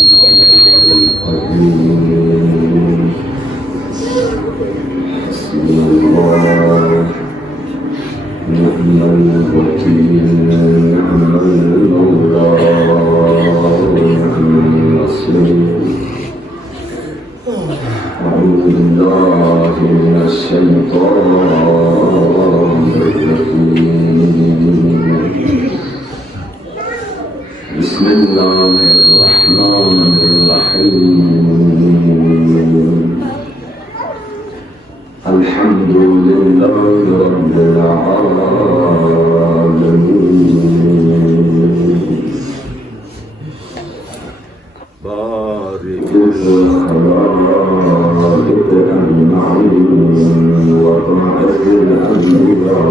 بسم الله الرحمن الرحيم. الحمد لله رب العالمين. بارئ الخلائق أجمعين وبارئ الأنبياء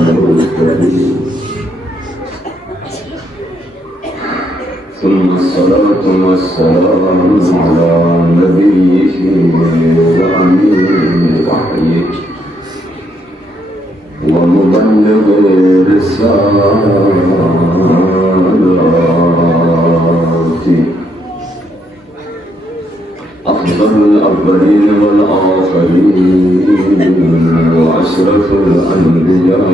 والمرسلين، ثم الصلاة والسلام على نبيه وأمين وحيه ومبلغ رسالاته، أفضل الأولين والآخرين وأشرف الأنبياء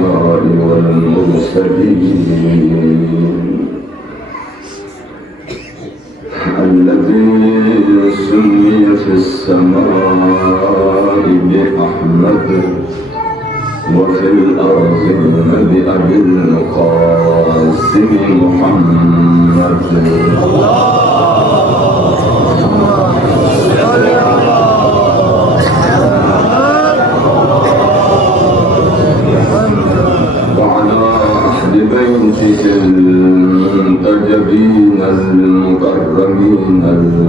والمرسلين، الذي سمي في السماء بأحمد وفي الأرضين بأبي القاسم محمد. وعلى أهل بيته المنتجبين المكرمين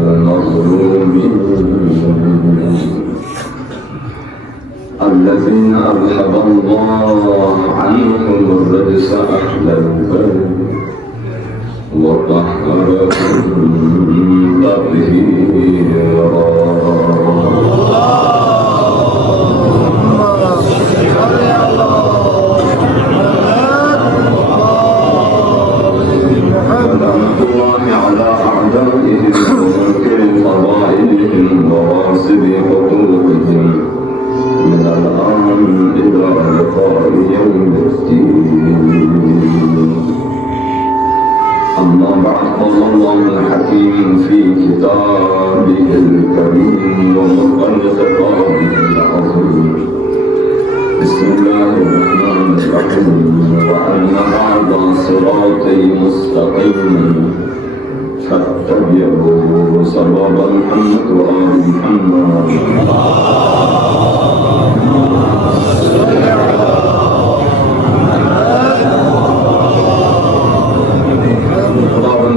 المظلومين، الذين أذهب الله عنهم الرجس أهل البيت وطهرهم تطهيرا. على أعدائهم ومنكر فضائلهم وغاصب حقوقهم من الآن إلى لقاء يوم الدين. أما بعد، قال الله الحكيم في كتابه الكريم ومحكم خطابه العظيم. بسم الله الرحمن الرحيم. وأن هذا صراطي مستقيما فاتبعوه صراط محمد وآل محمد.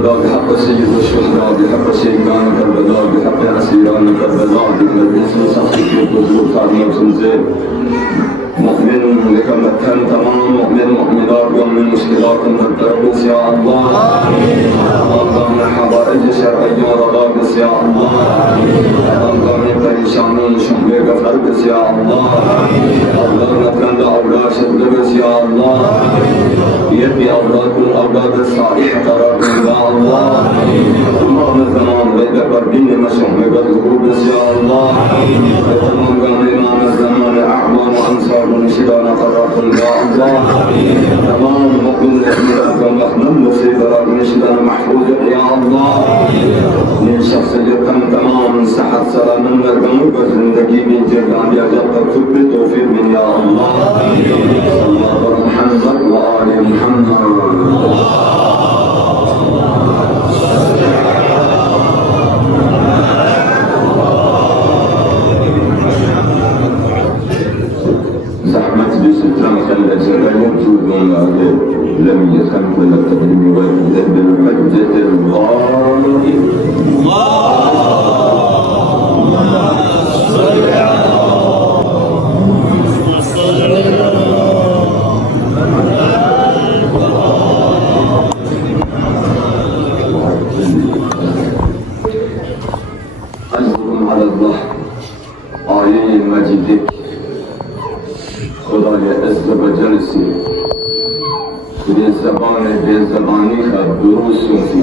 بحق سيد الشهداء، بحق شيخان كربلاء، بحق أسيران كربلاء، بالمجلس صحيح الحضور خادم زين مؤمن لك مكان تمام مؤمن مؤمنات ومن مشكلات التربص يا الله. اللهم حوائج شرعية ورضاكس يا الله. اللهم پریشانی شمع غفلتس يا الله. اللهم كند أولاد شدبس يا الله. يدي أولاد الأولاد الصالح قرار يا الله. تمام الزمان بيد قربين مشمع غفلتس يا الله. تمام إمام الزمان أعمال وأنصار ونشدان قرار يا الله. تمام مؤمن لأمركم أخمم نصيبرات نشدان محفوظ يا الله. من شخص جركم تمام صحت سلام نرگم زندگی من جرگان یا جب تک خود توفیق من یا الله. صلی اللہ محمد و آل محمد. زحمت بستران خلال جرائم تودون عليه لم يخلق ولا تقدم ويقدر بالحجة الغالب. أجركم على الله آية مجيدك خدای عز و جل سے خود زبان بے زبانی کا درست ہوتی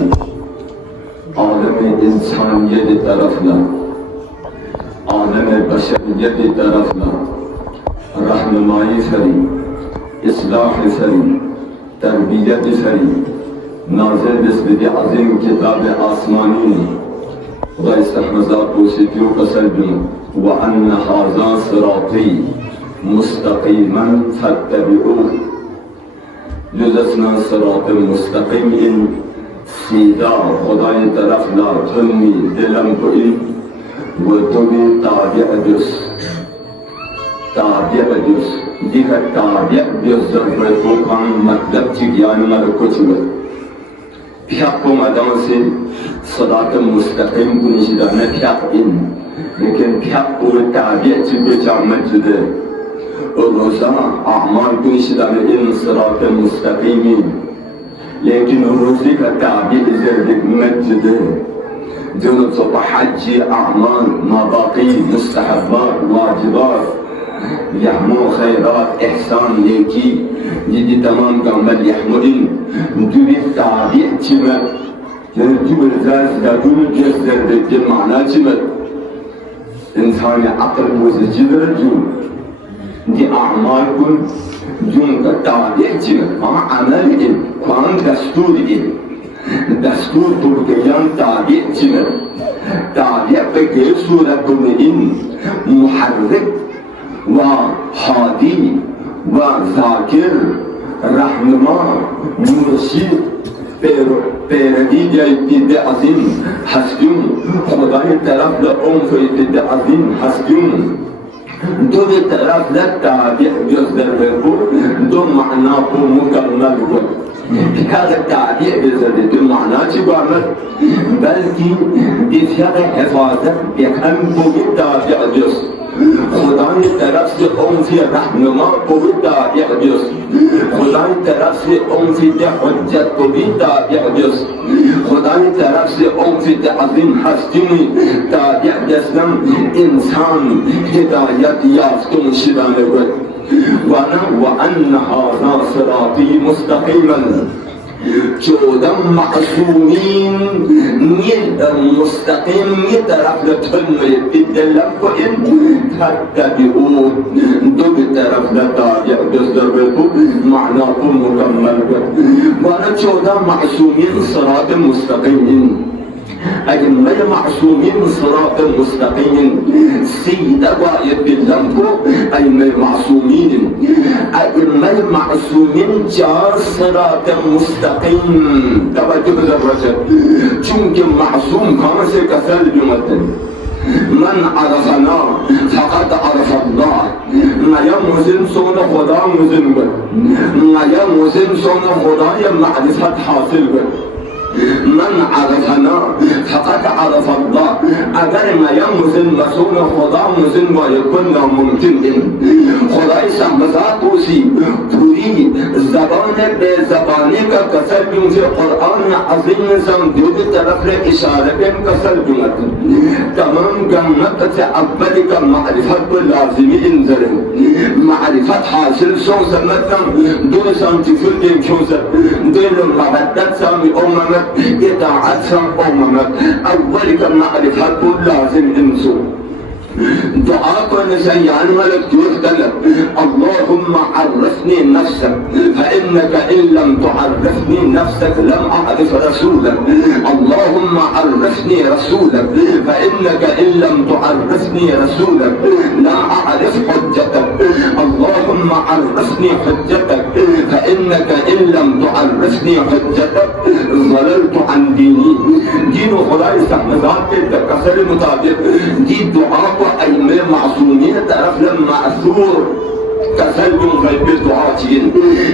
عالم انسانیت طرفنا عالم بشریت طرفنا رهنمایی فرید اصلاح فرید تربیت فرید نازل بسبب عظیم کتاب آسمانی و استحمزات پوسیتی و قصر بنا وأن هذا صراطي مستقيما فاتبعوه جزسنا صراط مستقیم این سیدا خدای طرف لا تنمی دلم کو این و تو بھی تابع جس دیگر تابع جس ضرورت کو کام مطلب چی گیان مر کچھ میں پیاک کو مدام سے صراط مستقیم کو نشدہ پیاک ان لیکن پیاک کو تابع چی بچا مجدے روزا اعمال کو نشدہ ان صراط مستقیمی لیکن روزی کا تابع زردک مجدے جنب صبح حج اعمال مباقی مستحبات واجبات يحمو خيرات إحسان ليكي جدي تمام كامل يحمدين دوبي تابع تما جنب الزاز دادون جسر دجل معنى تما إنسان عقل وزجل رجل دي أعمالكم جون تابع تما ما عمل إن كان دستور إن دستور تركيان تابع تما تابع بكي سورة إن محرك وهادي وذاكر رهنما مرشد پیروی ابتداء عظیم هستیم خدای طرف لعنف ابتداء عظیم هستیم دو طرف لتابع جز در دو معنا کو مکمل کو هذا التعبير بزدت المعنى تبعمل بلكي بفعل حفاظة يكون بالتابع جز خدای طرف سے اون سے رہنما کو بھی تابع جس خدای طرف سے اون سے حجت کو بھی تابع جس خدای طرف سے اون سے عظیم ہستی تابع جسم انسان ہدایت یافتہ شدن وأن هذا صراطي مستقيما چودم معصومین مستقیم طرف لتنم يتدلم کو ان تتبعون دو طرف لتابع جزدر بلکو معناكم مکمل وانا چودم معصومین صراط مستقیم أجمل معصومين صراط مستقيم سيد قائد باللمكو أجمل معصومين أجمل معصومين جار صراط مستقيم توجه بالرجل چونك معصوم كما سيكسر جملة من عرفنا فقد عرف الله ما يمزن صون خدا مزن بل ما يمزن صون خدا معرفة حاصل بل من عرفنا فقد عرف الله اگر ما يمزن مسون خدا مزن و يكون ممکن خدای سمزات اوسی پوری زبان بے زبانی کا کسر کیوں سے قرآن عظیم نظام دیو طرف لے اشارے پہ کسر کیوں تمام گمت سے اول کا معرفت کو لازمی انظر معرفت حاصل سو سمتم دو سانتیفر کے کیوں سے دل مبدت سامی امامت اطاعت سام امامت اول کا معرفت کو لازم انسو دعاء کو نسيان ملك يختلف اللهم عرفني نفسك فإنك إن لم تعرفني نفسك لم أعرف رسولك اللهم عرفني رسولك فإنك إن لم تعرفني رسولك لم أعرف حجتك اللهم عرفني حجتك فإنك إن لم تعرفني حجتك ضللت عن ديني دين خدای استحمدات کے تکسر مطابق دی دعا کو أئمة معصومين طرف لما معذور كسلكم غيب الدعاتين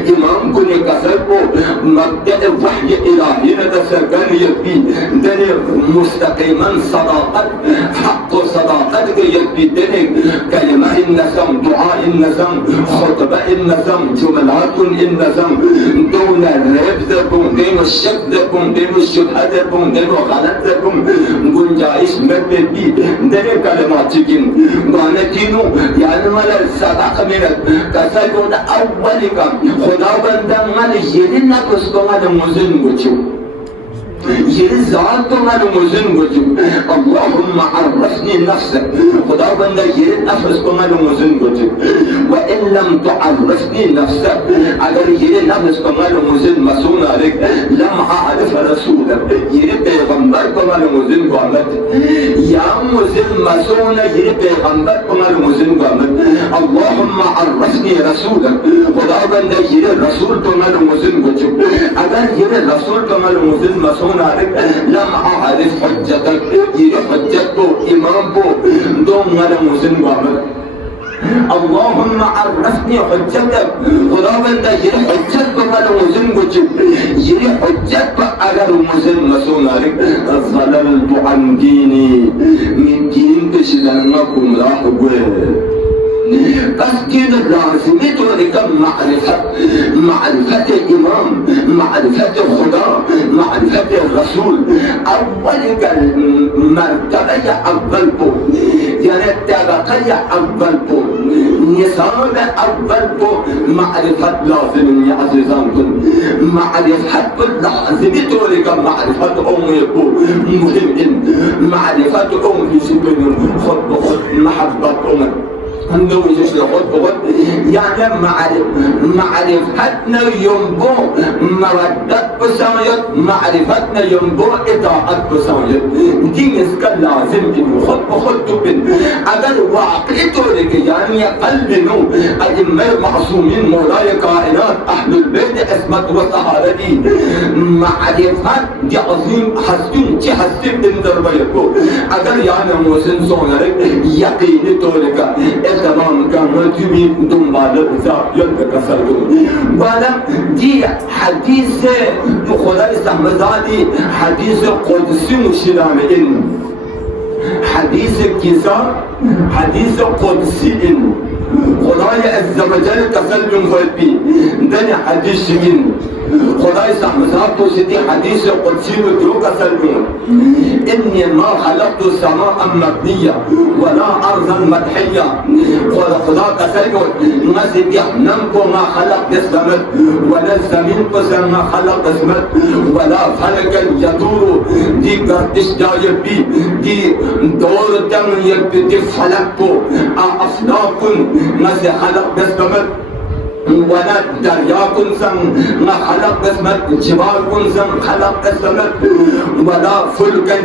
إمام كن كسلكم مبدأ وحي إلهي نتسكن يكبي دني مستقيما صداقة حق صداقتك يكبي دني كلمة النسم دعاء النسم خطبة النسم جملات النسم دون الريب ذكم دون الشك ذكم دون الشبهة ذكم دون غلط ذكم گنجائش مبدأ دني كلمات جن وانا تينو يعني مالا صداقة منك کسایون اولی کم خداوند من یلی نکس کنم مزن بچو يرزعت مالوموزن وجب اللهم عرفني نفسك خدا بندر يرد نفس مالوموزن وجب وإن لم تعرفني نفسك اگر يرد نفس مالوموزن مسون عليك لم أعرف رسولك يرد پیغمبر مالوموزن قامت يا موزن مسون يرد پیغمبر مالوموزن قامت اللهم عرفني رسولك خدا بندر يرد رسول مالوموزن وجب اگر يرد رسول مالوموزن مسون لم أعرف حجتك يري حجتك إمام بو دوم على موزن وعمل اللهم عرفني حجتك خدا بنده يري حجتك على موزن وجب يري حجتك على موزن مسون عليك ظللت عن ديني من دين تشلنكم راحوا بس دين لازمي تورك معرفة الإمام معرفة خدا معرفة الرسول أول مرتبة أول بو يعني الطبقة أول بو نظام أول بو معرفة لازم يا عزيزان معرفة لازم تورك معرفة أمي بو مهم معرفة أمي سبن خد محبة أمي عنده يجيش لخد بخد يعني معرفتنا ينبو مودة بسايد معرفتنا ينبو إطاعة بسايد دي نسكا لازم إنه خد بخد تبن أگر واقعته لك يعني قلبنا أئمة معصومين مولاي كائنات أهل البيت اسمت وصحابتي معرفت دي عظيم حسن تي حسن اندر بيكو أگر يعني موسن صونرك يقيني تولك تمام كان تبي دنبال إذا يلقى كسرهم بعدم دي حديث خدا استحمزادي حديث قدسي مشلامين حديث كسار حديث قدسي خدای عزوجل تسلم فلبي دني حديث من خدای استحمزاد توسيتي حديث قدسي ودرو تسلم إني ما خلقت السماء مبنية ولا أرضا مدحية خدا تسلم نسيب يحنمكو ما خلق السماء ولا الزمين قسم ما خلق اسمت ولا فلك يدور دي گردش جايب بي دي دور دم يبدي فلكو أفلاك نسي خلق بسمت ولا دريا كنسم ما خلق اسمت جبال كنسم خلق اسمت ولا فلكا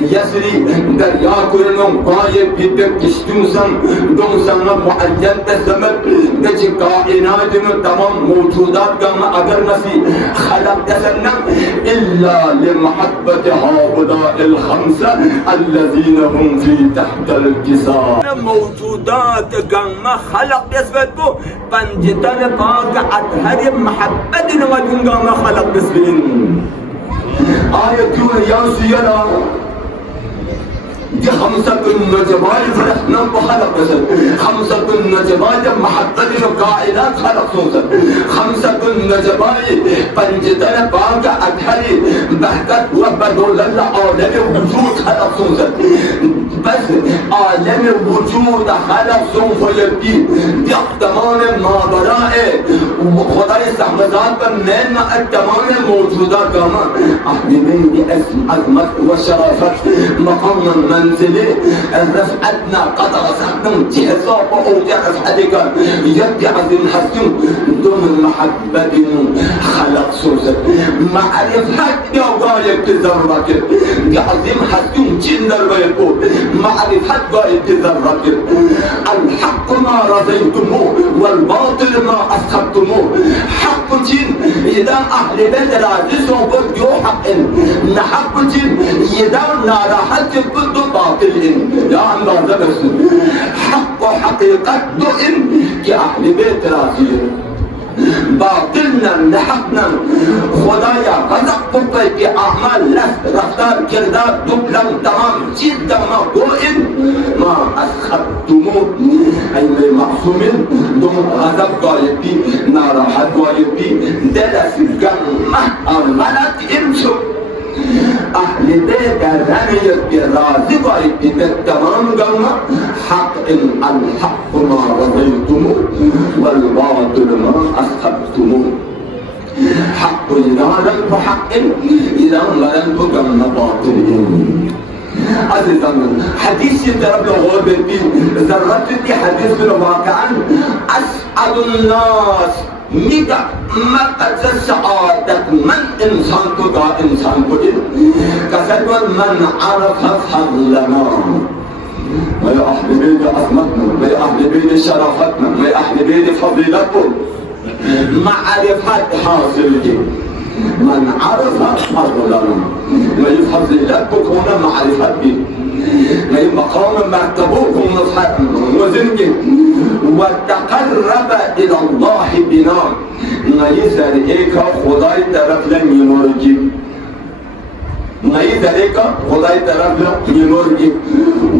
يسري دريا كنم قايب بدك تشتوسم دونسم معين اسمت بجي كائنات تمام موجودات كما اگر نسي خلق اسمت الا لمحبة هؤلاء الخمسة الذين هم في تحت الكساء موجودات كما خلق اسمت بنجتن باقى أدهر محبة ودنقا ما خلق بسبين آية يا سيلا دي خمسة النجباء فرحنا بخلق بسن خمسة النجباء محبة القائلات خلق سوسن خمسة النجباء بنجتنا باقى أدهر بهتت وبدول العالم وجود خلق سوسن بس عالم وجود خلق سوف يبدي دي تمام ما برائه وخدا استحمزات من التمام الموجودات كما أهل بيت اسم عظمت وشرافت مقام منزلي رفعتنا قد رفعتنا جهزا وأوجع رفعتك يبدي عظيم حسن دون المحبة خلق سوسك معرفت يا غاية تزرك دي عظيم حسن جندر ويقول معرفت غاية تزرك الحق ما رضيتموه والباطل ما أسخطتموه حق جن إذا أهل بيت راجس وقد يو حق نحق جن إذا ناراحت قد باطل يا الله بس حق حقيقة إن كأهل بيت راجس باطلنا نحقنا خدايا غضب بقى في أعمال رفتار كردار دبلم تمام جدا ما قوئن ما أسخطتموه أي معصومين دم غضب قايب بي ناراحت قايب بي دلس الجنة أرملت إمسو أهل بيت رميت راضي قايب بالتمام قلنا حق الحق ما رضيتموه والباطل ما أسخطتموه حق إرادة وحق إذا زن مرن تو گم نباطل این عزیزان حدیثی طرف لغور ببین ضرورت دی حدیث رو واقعا اسعد الناس میگه مقصد سعادت من انسان کو دا انسان کو کسد من عرف فضلنا ويا أهل بيت عظمتنا ويا أهل بيت شرفتنا ويا أهل بيت فضيلتكم معرفة حاصل من عرف فضلنا ويا فضيلتكم هنا معرفتي ويا مقام مرتبوكم وزنك وتقرب إلى الله بنا ويا ذلك خداي طرف لن يمرجي नहीं तरीका खुदाई तरफ की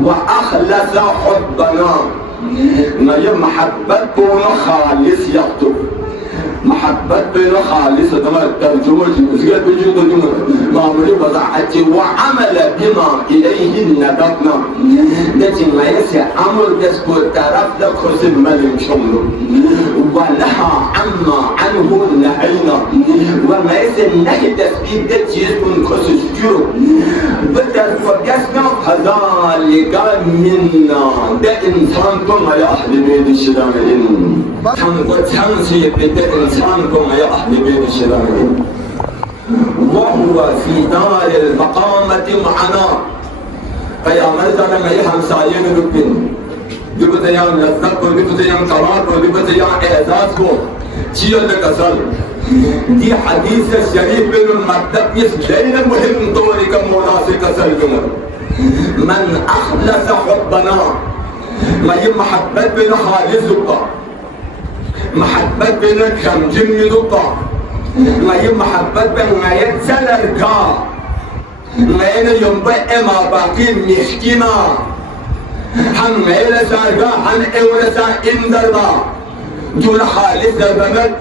وأخلص حبنا नहीं محبت को खालिस याक्तु محبت بين خالص تمام ترجمة مسجد بيجي ترجمة معمولي بضاعتي وعمل بما إليه ندبنا لكن ما يسي عمل يسكو تعرف لك خسر ملك شمله ونهى عما عنه نهينا وما يسي نهي تثبيت ده يسكن خسر شجره بدل فقسنا كذلك منا ده إنسان كما يا أهل بيت الشدامين تنسي بدأ إنسانكم يا أهل بيت الشرعين وهو في دار المقامة معنا قيامت لما يهم سايين ربين ببتيان لذتك وببتيان قرار وببتيان إعزازكم چیل لکسل دي حديث الشريف بين المكتب يسلين مهم طوري كمولا سے کسل جمر من أخلص حبنا ما يمحبت بين خالصك محبت بينك خمجم يدوطا ما يمحبت بين ما يتسلركا ما ينا ينبئ ما باقي مشكنا هم ما يلساركا هم اولسا اندربا دون خالص دربمت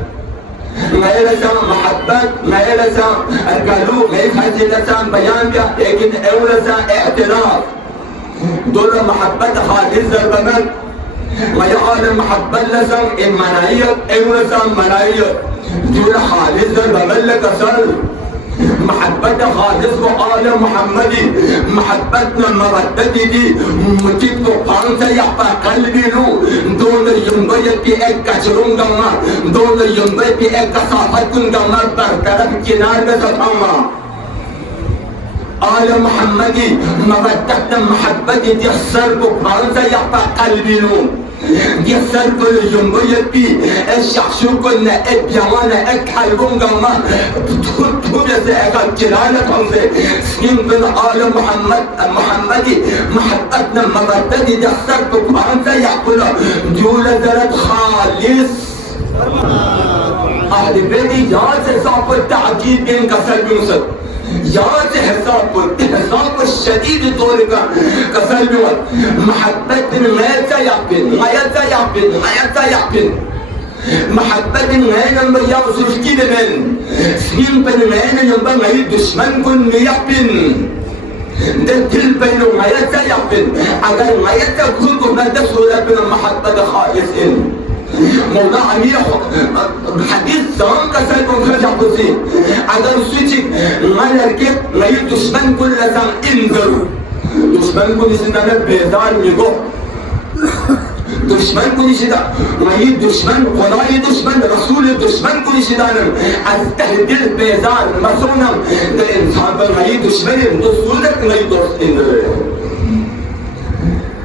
ما يلسا محبت ما يلسا ارقالو ما يفحث يلسا بيان بيا لكن اولسا اعتراف دون محبت خالص دربمت ما يعلم محبة لسان المناية أو لسان مناية دون خالص بملك سر محبة خالص وآل محمدي محبتنا مرددي دي مجيب قانسا يحبا قلبي لو دون ينبي بي اك كشرون جمع دون ينبي بي اك كصافت جمع برطرف كنار بسطعما آل محمدي مرددنا محبتي دي السر قانسا يحبا قلبي لو يسر كل جنبية بي الشخصو كنا ابيوانا اكحلبون جمع تطوب يسا كلانا تنزي سنين بن آل محمدي محبتنا مرددي يسر كبانسا يقول دولة ذرت خالص أهل بيتي جاز حساب التعجيب بين كسر بنصر جاز حساب الشديد طولك كسر بنصر محبت ما يتيقن محبت غير ما يوصف كده من سنين بين غير ينبغي ما يدشمن كن يقن ده كل بينه ما يتيقن أجل ما يتيقن ما دسوله بين المحبة خالصين موضوع أمير حديث زمان كسركم خرج عبدالسين أجل سويتك ما يركب ما يدشمن كل لسان انذروا دشمن كل سنة بيزار يقو دشمن كل شيء ما هي دشمن خداي دشمن رسول دشمن كل شيء التهديد بيزار مسونا ده إنسان ما هي دشمن رسولك ما يدرسين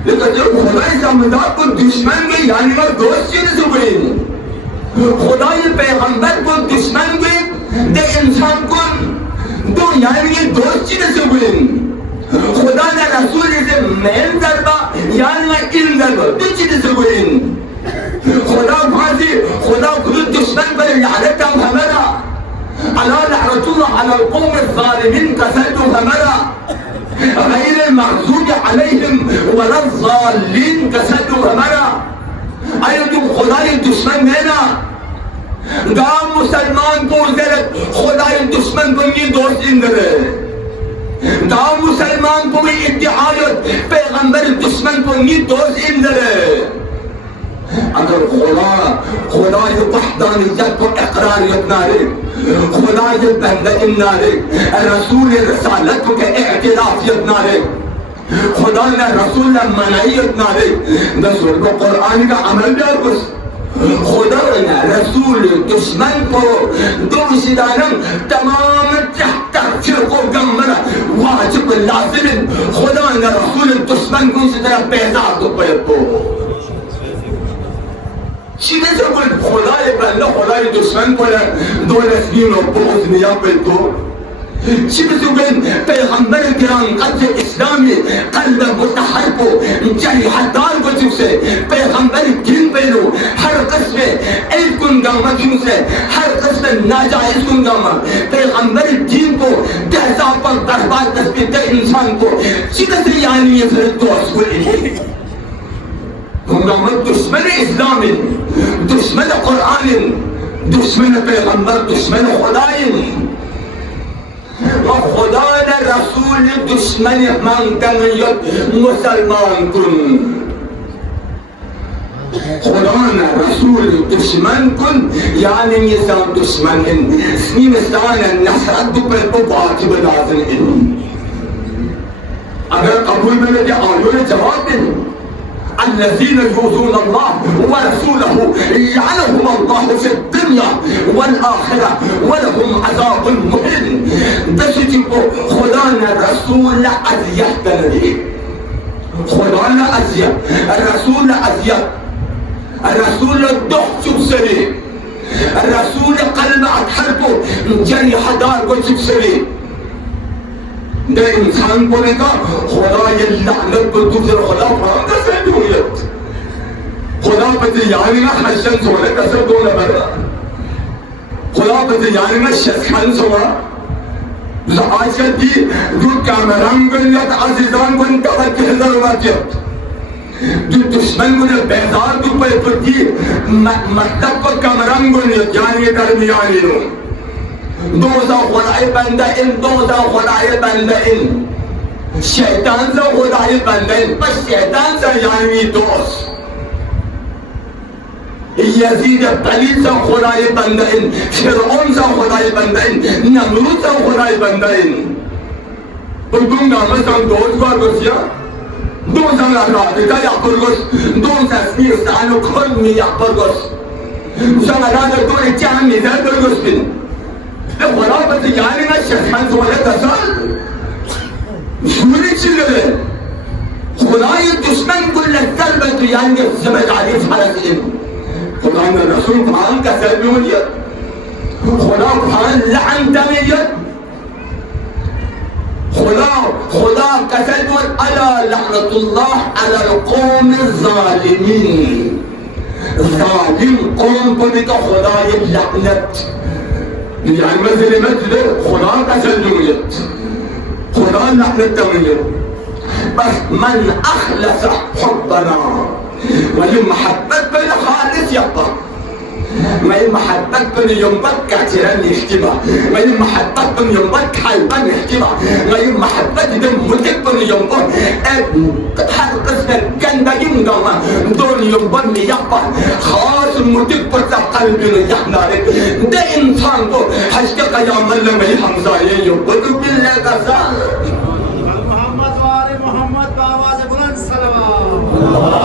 लेकिन जब खुदाई समझा को दुश्मन में यानी वो दोस्त चीज़ सुबह खुदाई पैगंबर को दुश्मन में दे इंसान को दो यानी ये दोस्त चीज़ सुबह खुदा ने रसूल से मेन दरबा यानी मैं इन दरबा दो चीज़ सुबह खुदा भाजी खुदा खुद दुश्मन पर यादता हमारा अल्लाह लअनतुल्लाह अला القوم الظالمين كسرتم हमारा غير المغضوب عليهم ولا الضالين كسدوا همنا أيضا خدای دشمن هنا قام مسلمان کو زرد خدای دشمن کو یہ دوست اندره قام مسلمان کو بھی ادعایت پیغمبر دشمن کو یہ دوست اندره اگر خدای وحدانیت کو اقرار یتناری خدای بنده ناره رسول رسالت کو که اعترافیت ناره خدا نے رسول منعیت ناره رسول کو قرآن کا عمل بیار بس خدا نے رسول دشمن کو دوشدانم تمام تحت کو گمرا واجب لازم خدا نے رسول دشمن کو اس طرح بیزار کو پیدا چی مثل خدای بنده خدای دشمن کنه دو رسمین و بغض نیابه تو چی مثل پیغمبر گران قدر اسلامی قلب متحرک و جریحت دار کو چوسه پیغمبر دین پہلو ہر قسم عیب کن گاما چوسه ہر قسم ناجائز کن گاما پیغمبر دین کو تحضاب پر برباد تثبیت انسان کو چی مثل یعنی یہ فرد دوست کو محمد دشمن اسلام دشمن قرآن دشمن پیغمبر دشمن خدای و خدا نے رسول دشمن مانگتمیت مسلمان کن خدا نے رسول دشمن کن یعنی نظام دشمن اسمی مثال نصرت پر واجب لازم اگر قبول میں لے آیوں جواب دیں الذين يؤذون الله ورسوله لعنهم الله في الدنيا والآخرة ولهم عذاب مهين بس تبقوا خدانا رسول أذية تنبيه خدانا أذية الرسول أذية الرسول الضحك سري الرسول قلب أتحركه جريح دار قلت سري ده انسان بولے گا خدا یہ لعنت کو دوسرے خدا فرام کسے دویت خدا پتی یعنی میں حشن سونے کسے دونے برا خدا پتی یعنی میں شسخن سونا آج کل دی دو کامران گلیت عزیزان کو انتوجہ حضر واجب دو دشمن کو بیزار دو پہ پتی مطلب کو کامران گلیت یعنی درمیانی نو دوزا خدای بنده این دوزا خدای بنده این شیطان زا خدای بنده این پس شیطان زا یعنی دوست یزید پلیل زا خدای بنده این فرعون زا خدای بنده این نمرود زا خدای بنده این بلکن نامستان دوست بار گوشیا دوزا رادتا یا پرگوش دوزا سمیستانو کن می یا پرگوش زا رادتا دوری چند میزر پرگوش بین خدا پتی یعنی میں شخصان سوالے دسال سوری چی لگے خدای دشمن کل ضربت یعنی زمد علی فرسین خدا نے رسول قرآن کا سلمیت خدا قرآن لعن دمیت خدا کا سلمیت الا لعنت اللہ علی القوم الظالمین ظالم قوم کو بھی تو خدای لعنت يعني مثل مثل خدا تسلميت خدا نحن التميت بس من أخلص حبنا ولمحبت بل خالص يبقى ما محبت بل ينبت كثيرا يحتمى ما محبت بل ينبت حيبا يحتمى ما محبت بل متك ينبت هر قسم الجنة ينقما دون ينبت يبقى خاص متك بل قلبنا يحنارك ده إنسان کو حشت قیام اللہ میں حمزہ ينبت بالله قصار محمد وآل محمد بآواز بلند صلوات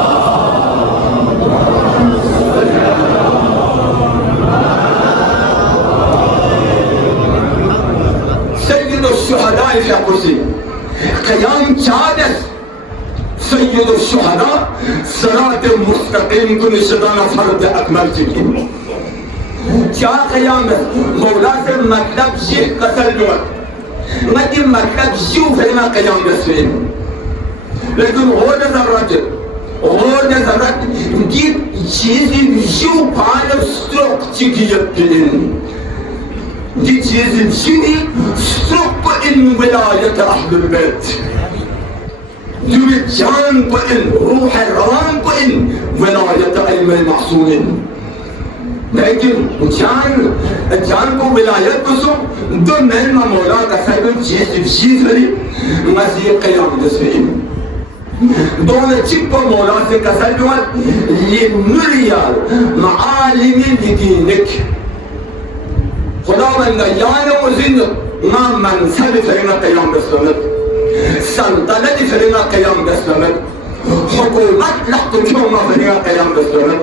الشهداء في قرسي قيام شهادة سيد الشهداء صراط مستقيم كن شدان فرد أكمل جميل شاء قيامة مولا سے مطلب یہ قتل نوت مطلب مطلب جو فیما قیام رسوین لیکن غور ضرورت دی چیزی جو پانو سترک چکیت دین دي چیز جنی سرق ان ولایت اهل البيت دي جان کو ان روح روان کو ان ولایت ائمه المعصومین لیکن جان کو ولایت کو سو دو نعمہ مولا کا سبب چیز لري مسیح قیام دسوین دون چپ مولا سے کسل لنري معالم دينك خداوند یان وزین ما منصب فرنا قیام بسند سلطنت فرنا قیام بسند حکومت لحظه شما فرنا قیام بسند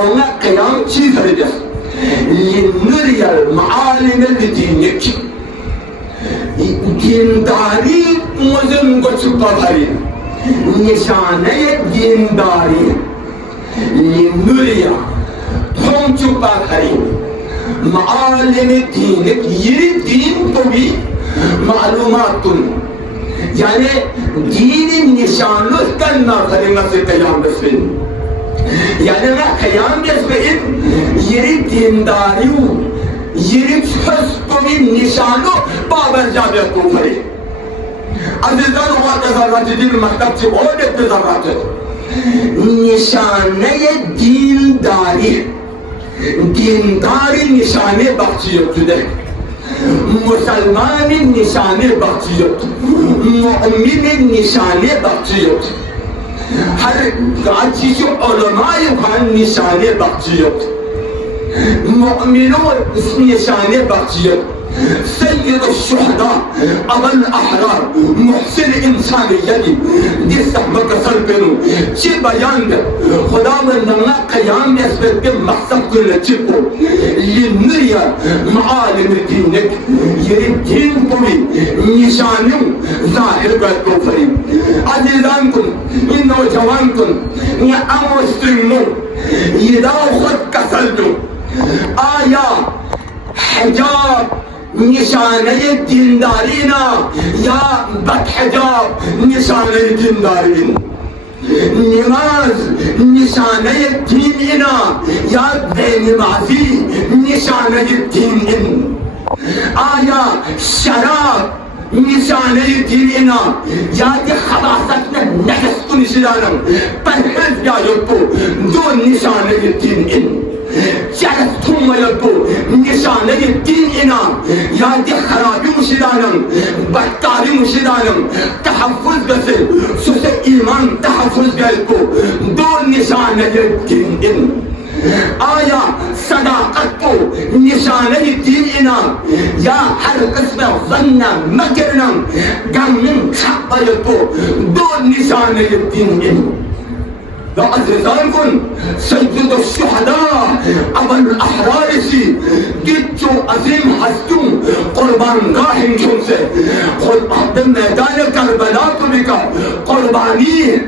ona قیام چی فرجس لنري المعالم الدينية دینداری مزن کو چھپا بھری نشانہ دینداری لنریا ہم چھپا بھری معالم دینک یہ دین تو بھی معلومات یعنی دین نشانہ کرنا بھرنا سے قیام بسن یعنی میں قیام بسن یہ دینداریو یہ حسن نشانو بابر جابر کو بھری عزیزان و تذرات دین مکتب سے اور تذرات نشانہ دینداری دینداری نشانه بخشیت ده مسلمان نشانه بخشیت مؤمن نشانه بخشیت هر چیز علمای خان نشانه بخشیت مؤمنون نشانه بخشیت سيد الشهداء أبا الأحرار محسن إنسانيتي دي سحبك سلبنو چه بيان ده خدا من نما قيام يثبت بمحسب كل چپو لنريا معالم دينك يريد دين قوي نشانيو ظاهر قد فريم عزيزانكم إنه جوانكم يا أمسترمو يداو خد كسلدو آيا حجاب نشانه دیندارینا یا بدحجاب نشانه دیندارین نماز نشانه دینینا یا بینمازی نشانه دینین آیا شراب نشانه دینینا یا دی خباستنا نجس کو نشانم پرهز یا یکو دو نشانه دینین جلس ثم يلقو نشانه الدين إنام يا دي خرابي مشدانم بدكاري مشدانم تحفظ بسل سوس إيمان تحفظ بيلقو دون نشانه الدين إن آیا صداقت کو نشانه الدين إنام يا هر قسم ظن مكرنم غم من حق يلقو دون نشانه الدين إن عزیزان سید الشهداء ابا الاحرار سی گیچو عظیم هستون قربانگاهیم چون سے خود عبد میدان کربلا کو بکا قربانی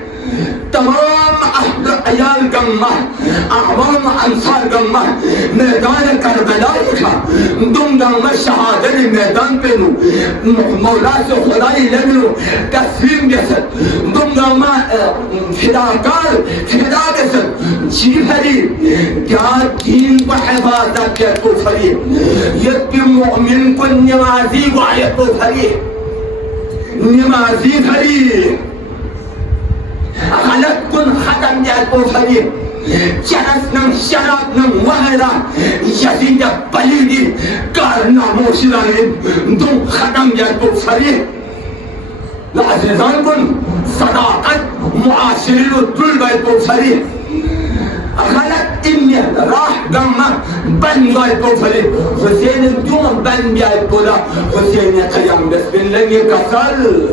تمام اهل عیال گمہ اعوام انصار گمہ میدان کربلا کا دم گمہ شہادت میدان پہ نو مولا سے خدای لگنو تسلیم جسد دم گمہ فداکار فدا جسد جی بھری کیا دین کو حفاظت کے کو فری یک مؤمن کو نمازی وعیت کو فری نمازی فری غلط کن ختم جات کو فری جلس نم شراب نم وغیرہ یزید بلیدی کارناموں شرائن دم ختم جات کو فری عزیزان کن صداقت معاشرین و دل باید کو فری غلط إني راح قمة بن بايد بوفلي حسين الدوم بن بايد بولا حسين قيام بس بن لن يكسل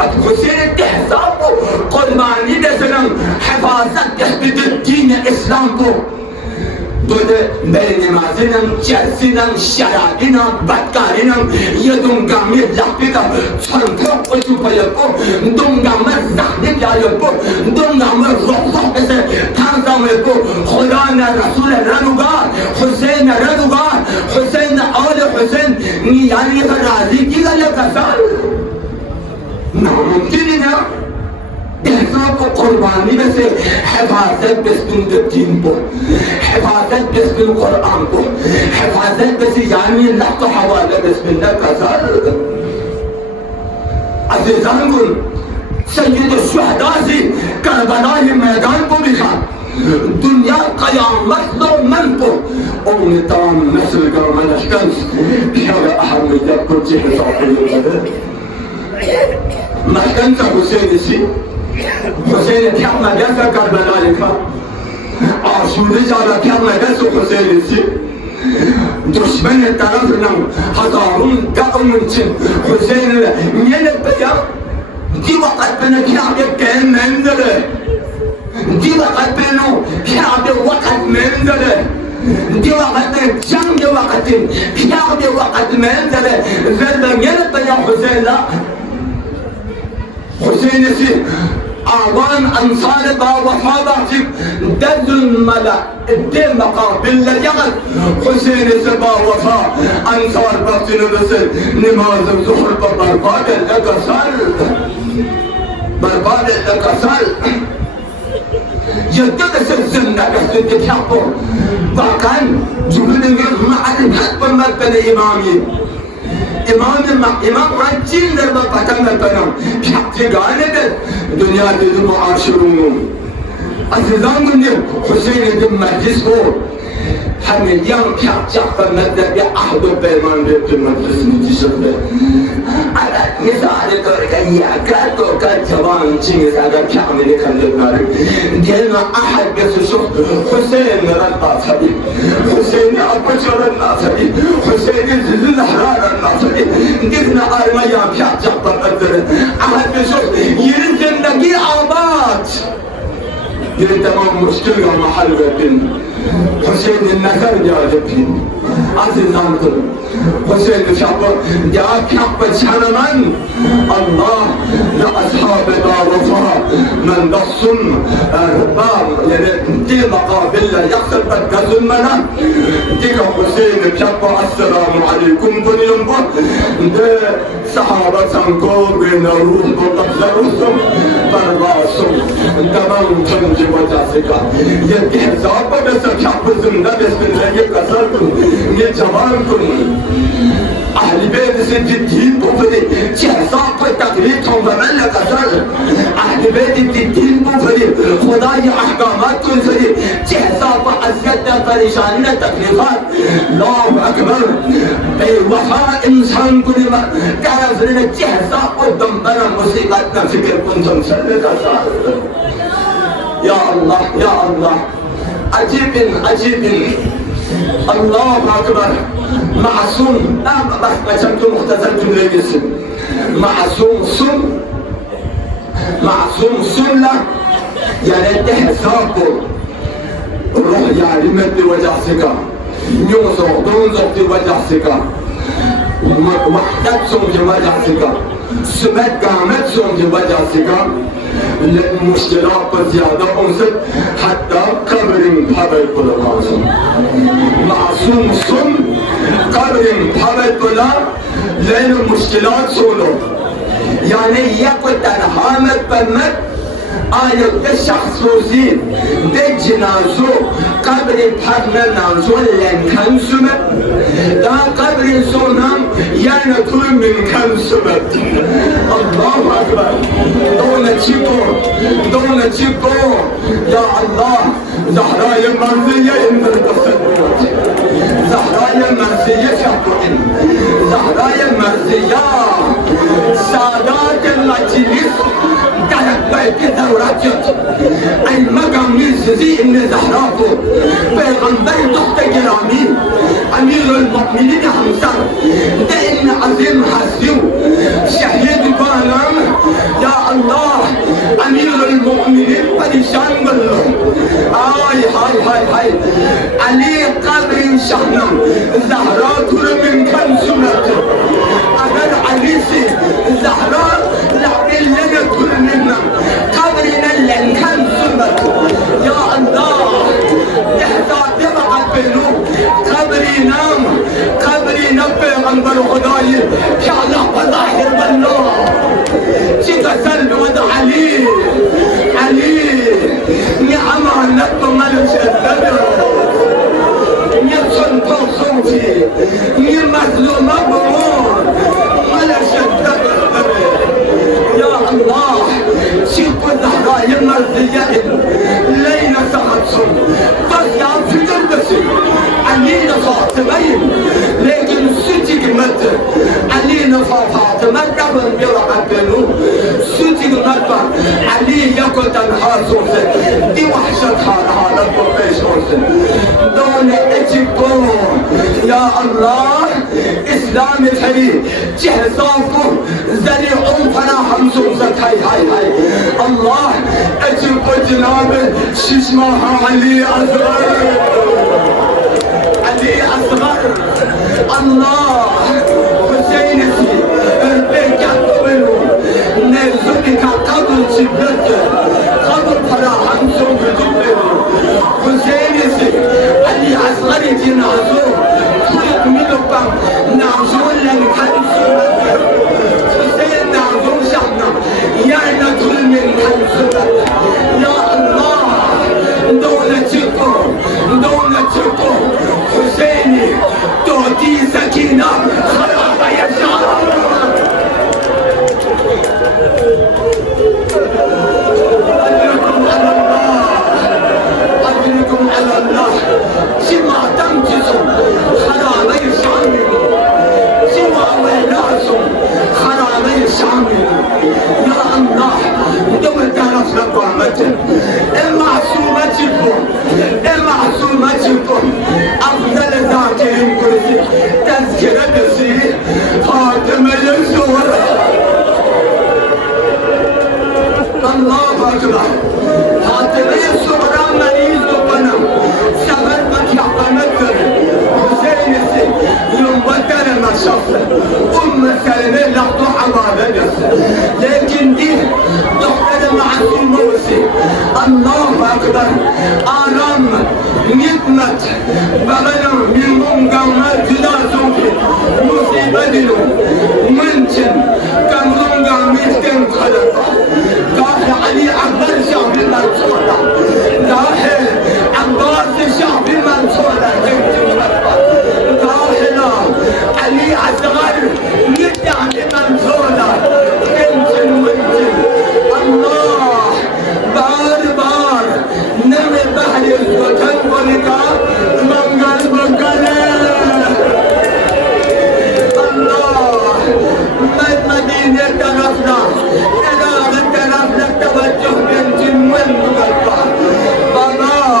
حسين التحساب قرباني دسنم حفاظت تحديد الدين الإسلام بو دود بين مازنم جلسنم شرابنم بدكارنم يدوم قامي لحبك صنفق وشوفا يبو دوم قامي زحنك يا يبو دوم قامي روح بس تنظم يبو خدانا رسول رنوغا حسين رنوغا حسين آل حسين يعني فرازي كي قال لك أسال ناممكن نا دهنا کو قربانی میں سے حفاظت بس بن الدین کو حفاظت بس بن القرآن کو حفاظت بس یعنی اللہ کو حوالہ بس بن اللہ کا سال عزیزان کو سید الشہداء سے کربلا میدان کو بکھا دنیا قیامت دو من کو اون تمام نسل کا منشکنس بحر احمیت کو چہر صاحب القدر مشکنس حسین سی حسين تحمى جسد كربلاء لك آشوری جالا کیا مدرس حسین سی دشمن طرفنا هزارون دقم چن حسین نیل بیا دی وقت بنا کعبه کن منزله دی وقت بنا کعبه وقت منزله دی وقت جنگ وقت کعبه وقت منزله زرد نیل بیا حسین لا حسین سی أعوان أنصار با وفاداتي دز الملا الدين مقابل لجغل حسين سبا وفا أنصار بطن رسل نماز الظهر برباد لقصر برباد لقصر يدرس الزمنة بس تتحقق باقان جبل مع الحق بمبن إمامي İmam Rancı'ndır bu patanlar benim. Piyakçı gânedir. Dünya dedi muaşırunu. Azizan günü Hüseyin edin meclis bu. Hemen yan piyakçı akbanlarda bir ahdu peyman verdi meclisini dışında. Adat misali görken yakar görken çaban içiniz agar kâmini kandırlar. Gelme ahad besusuk Hüseyin Rabba tabi. Hüseyin'i apaçaran tabi. Hüseyin'i zilli zahraran tabi. Dikne armaya piyakçı akbanlarda. Ahad besuk yerindeki abat. Yeri tamam müşkül ya mahal verdin. Hüseyin'in nefer cazipin. Azizan kılın. Hüseyin'in şapı, ya kâbbı çanaman. Allah, ya ashab-ı dârufa, men dassun, erbab, yani di makabille yaksır bekkazülmena. Dika Hüseyin'in şapı, assalamu aleykum dünüm bu. De sahaba sankor, bine ruh, bulaklar usum, berbasum. Tamam kılıncı vacasıka. Yedi hesabı besa kâbbı zımda besmillah'ı kasar kun. Ne cavan kun. Ahl-i Beyt se din bu feri. Hesab पर तकलीफ थोड़ा कसर अहले बैत दिन को फरी खुदाई अहकामात को फरी जैसा व अज़ियत परेशानी न तकलीफात अल्लाहु अकबर बेवफा इंसान को निमा तारा फरी जैसा को दम बना मुसीबत न फिक्र कुन तुम सल्ले का साथ या अल्लाह अजीबिन अल्लाहु अकबर معصوم بس انتم مختزلتم لجسم معصوم سنة يعني انت حسابه روح يعني مد وجع سكا نيوزو دونزو في وجع سكا وحدت سوم في وجع سكا سمت قامت سوم في وجع سكا المشكلات بزيادة أنزل حتى قبر بحبل كل معصوم سن قبر بحبل كل لين المشكلات سولو يعني يقول تنهامت بمت آية الشخص وزين دي جنازو قبر بحبل نازو لن كان سمت دا قبر سونام يعني كل من كان سمت الله أكبر دون تشيكو يا الله زهراء المرزية إن التصدق زهراء المرزية شكوين زهراء المرزية سادات المجلس قالت بيت دورات المقام يزيزي إن زهراته بيغنبري تحت جرامي أمير المؤمنين همسر دين عظيم حسيو شهيد بانام يا الله أمير المؤمنين فريشان بالله هاي علي قبر شحنم زهرات من كم سنة أبد عليسي زهرات لعبين لنا كل منا قبرنا لن كم سنة يا الله يحتاج يبقى بينو قبري نبي غنبر خداي يا الله بظاهر بالله شكا سلب وضع علي نعمة نبي ملوش الزبر يبصن توصوتي يمثلوا مبرور ملوش الزبر يا الله شكا زهراء المرزية لين سخطهم بس يا فكر بسي علينا فاطمين لكن ستك مت علينا فاطمة قبل بيرعبنو ستك مت علي يكو تنها سوسن دي وحشة حالها لبقى سوسن دون اتبون يا الله اسلام الحريم جهزاكم زري فنا حمزوزة هاي الله اتبو جناب ششمها علي اصغر علي اصغر الله حسين سي البيت قبلوا نزلك قبل شبلت قبل فنا حمزوزة قبلوا حسين سي علي اصغر جنازو طيب ملوكا نعزون لنكنسو حسين نعزون شحنا يا نجل من كنسو يا الله دولتكم حسيني تعطي سكينة خراب يا شعب أجركم على الله سما تمجزوا خراب يا شعب سما ويناسوا خراب يا شعب يا الله دول تعرف لكم عمتن المعصومتكم أفضل ذاكرين كرسي تذكرة بسي خاتم الزور الله أكبر خاتم الزور مريض بنا سبب مكيحة مكر حسين سي يوم بدر المشافة سلمة لحظة حوالي لكن دي دكتور معصومة وسي الله أكبر آرام نعمت بغنا من مقامات جلاسوك مصيبة دلو منشن كم مقامات كم خلطة كاح علي أكبر شعب المنصورة كاح عباس شعب المنصورة كاحنا علي أصغر ندعم المنصورة كنشن منشن الله بار نمي بحر الوطن ولكا منقل الله مدينة طرفنا توجه بنت من بابا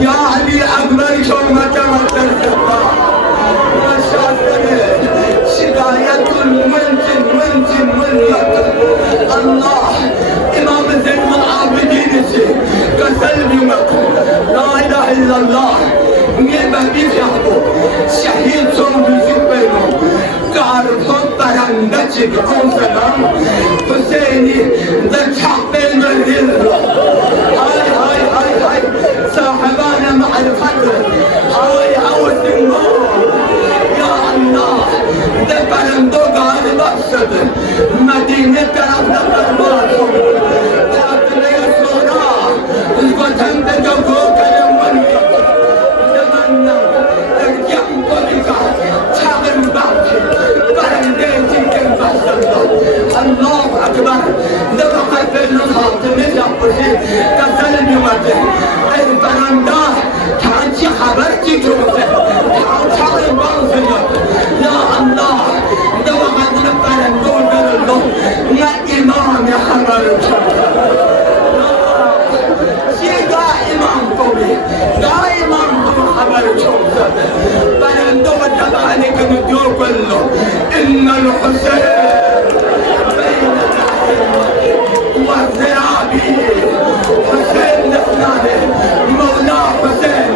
يا علي أكبر شرمة والترفقة وشاكرين شكاية من الله إمام زين العابدين كسلم لا إله إلا الله نعم بيشهدوا شهيد صوم بيشوفينه كارثة برندتك أم سلام حسيني ذبح بين الهلال هاي صاحبانا مع القدر هاي عوز النور يا الله ده برندو قال مقصد مدينة طرفنا برباطهم تعطنا يا سورا الوطن بدوكو كلام ونيك نمنا ارجعن بوليكا تعمل باكي برندتي كم بحث الله أكبر نبقى في الخاطر نجحبسي كسل نمته البرندا تانشي خبرتي جوزه تانشي بانسيات يا الله نبقى نبرندو نرلو يا إمام يا خبر شيدا إمام قومي دا إمام قوم خبر جوزه برندو تبعني كنجو كله إن الحسين والزرابي حسين نفناني مولاه حسين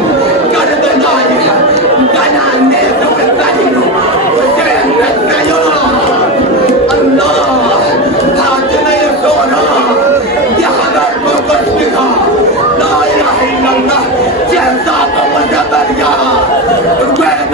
قلب نايح قلع النيف والبدن حسين نفنان الله تعطينا يسونا يا حبر بقصدك لا إله إلا الله جهزاق وزبريا وين